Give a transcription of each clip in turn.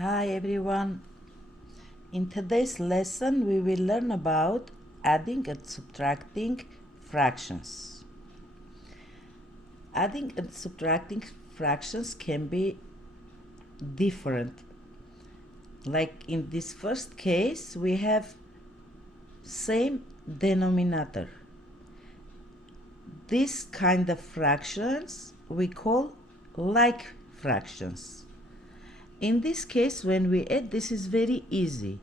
Hi everyone. In today's lesson we will learn about adding and subtracting fractions. Adding and subtracting fractions can be different. Like in this first case we have same denominator. This kind of fractions we call like fractions. In this case, when we add, this is very easy.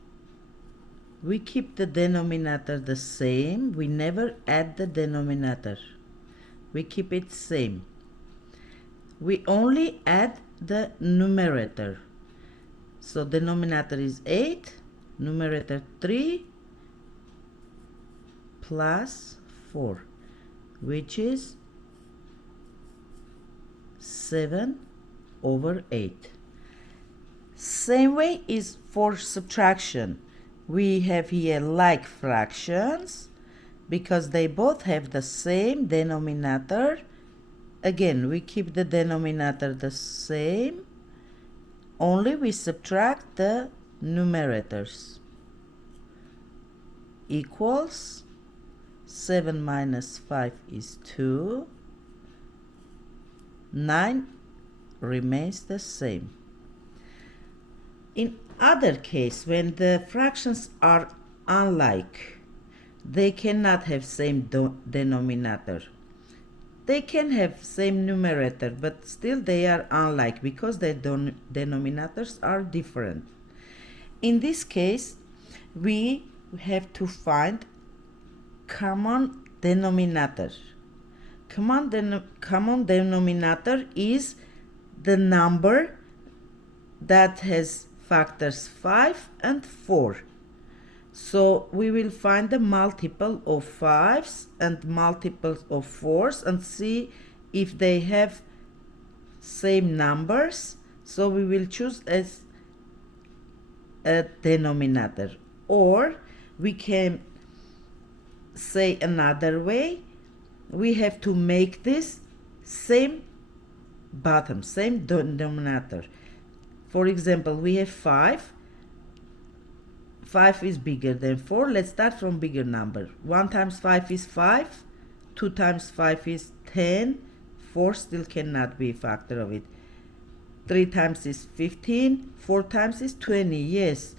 We keep the denominator the same. We never add the denominator. We keep it same. We only add the numerator. So denominator is 8, numerator 3 plus 4, which is 7 over 8. Same way is for subtraction. We have here like fractions because they both have the same denominator. Again, we keep the denominator the same, only we subtract the numerators. Equals 7 minus 5 is 2. 9 remains the same. In other case, when the fractions are unlike, they cannot have same denominator. They can have same numerator, but still they are unlike because their denominators are different. In this case, we have to find common denominator. Common denominator is the number that has factors 5 and 4. So we will find the multiple of 5s and multiples of 4s and see if they have same numbers. So we will choose as a denominator, or we can say another way. We have to make this same bottom, same denominator. For example, we have 5. 5 is bigger than 4. Let's start from bigger number. 1 times 5 is 5. 2 times 5 is 10. 4 still cannot be a factor of it. 3 times is 15. 4 times is 20. Yes.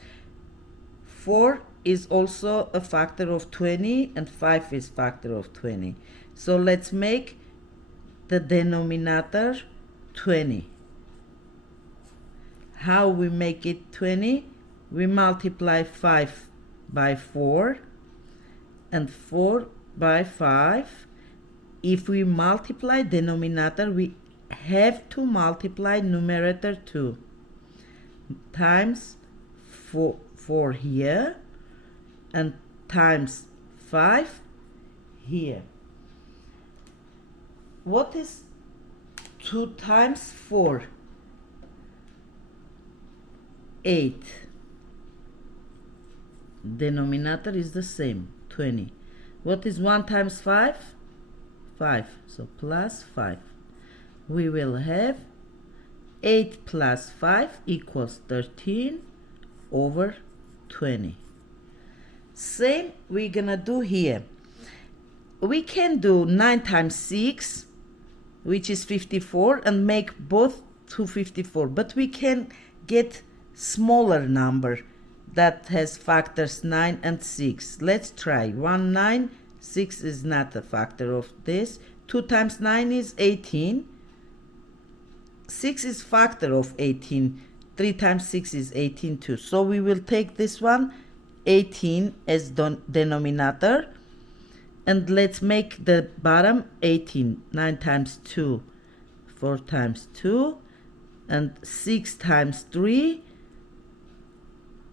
4 is also a factor of 20 and 5 is factor of 20. So let's make the denominator 20. How we make it 20? We multiply 5 by 4 and 4 by 5. If we multiply denominator, we have to multiply numerator too. Times 4 here and times 5 here. What is 2 times 4? 8. Denominator is the same, 20. What is 1 times 5? 5. So plus 5. We will have 8 plus 5 equals 13 over 20. Same we're gonna do here. We can do 9 times 6, which is 54, and make both to 54, but we can get smaller number that has factors 9 and 6. Let's try. 1, 9, 6 is not a factor of this. 2 times 9 is 18. 6 is factor of 18. 3 times 6 is 18 too. So we will take this one, 18, as denominator. And let's make the bottom 18. 9 times 2, 4 times 2, and 6 times 3,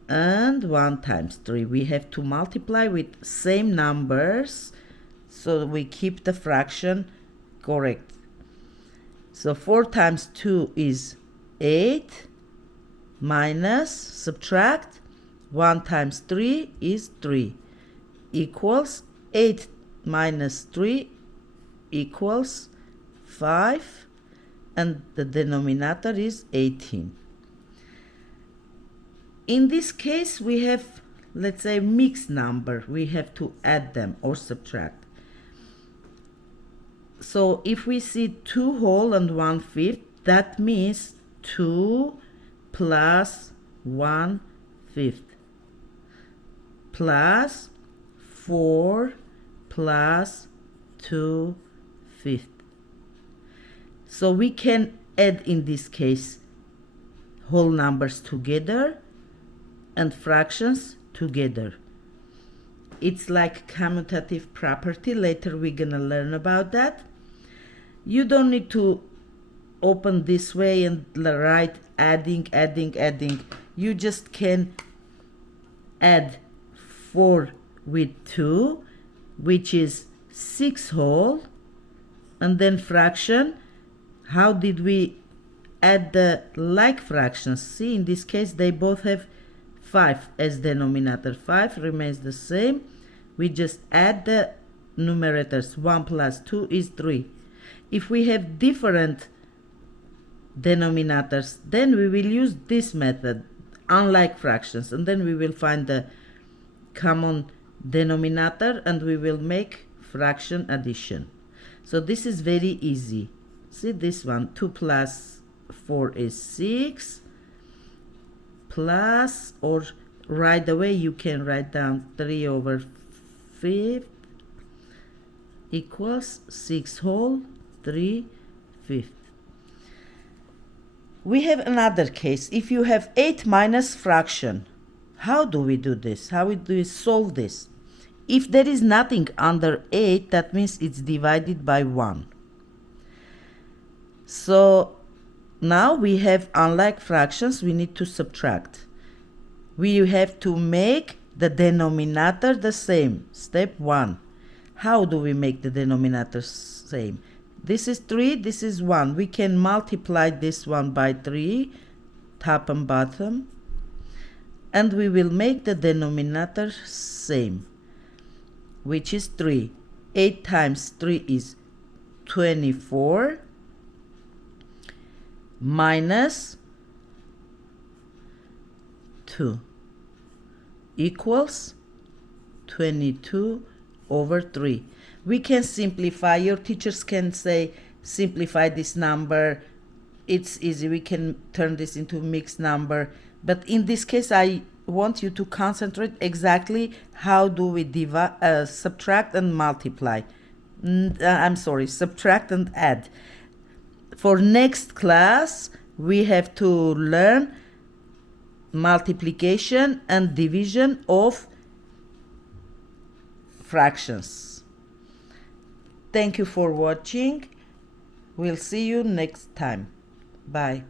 and 1 times 3. We have to multiply with same numbers so we keep the fraction correct. So 4 times 2 is 8 minus, subtract, 1 times 3 is 3 equals 8 minus 3 equals 5, and the denominator is 18. In this case, we have, let's say, mixed number. We have to add them or subtract. So if we see 2 whole and 1/5, that means 2 plus 1/5 plus 4 plus 2/5. So we can add, in this case, whole numbers together and fractions together. It's like commutative property. Later we're gonna learn about that. You don't need to open this way and write adding. You just can add 4 with 2, which is 6 whole, and then fraction. How did we add the like fractions? See, in this case they both have 5 as denominator. 5 remains the same. We just add the numerators. 1 plus 2 is 3. If we have different denominators, then we will use this method, unlike fractions, and then we will find the common denominator and we will make fraction addition. So this is very easy. See this one, 2 plus 4 is 6, plus, or right away you can write down 3/5 equals 6 whole 3/5. We have another case. If you have 8 minus fraction, how do we do this? How do we solve this? If there is nothing under 8, that means it's divided by 1. So now we have, unlike fractions, we need to subtract. We have to make the denominator the same. Step 1. How do we make the denominator same? This is 3, this is 1. We can multiply this one by 3, top and bottom, and we will make the denominator same, which is 3. 8 times 3 is 24, minus 2 equals 22/3. We can simplify. Your teachers can say simplify this number. It's easy. We can turn this into a mixed number. But in this case, I want you to concentrate exactly how do we subtract and multiply. Subtract and add. For next class, we have to learn multiplication and division of fractions. Thank you for watching. We'll see you next time. Bye.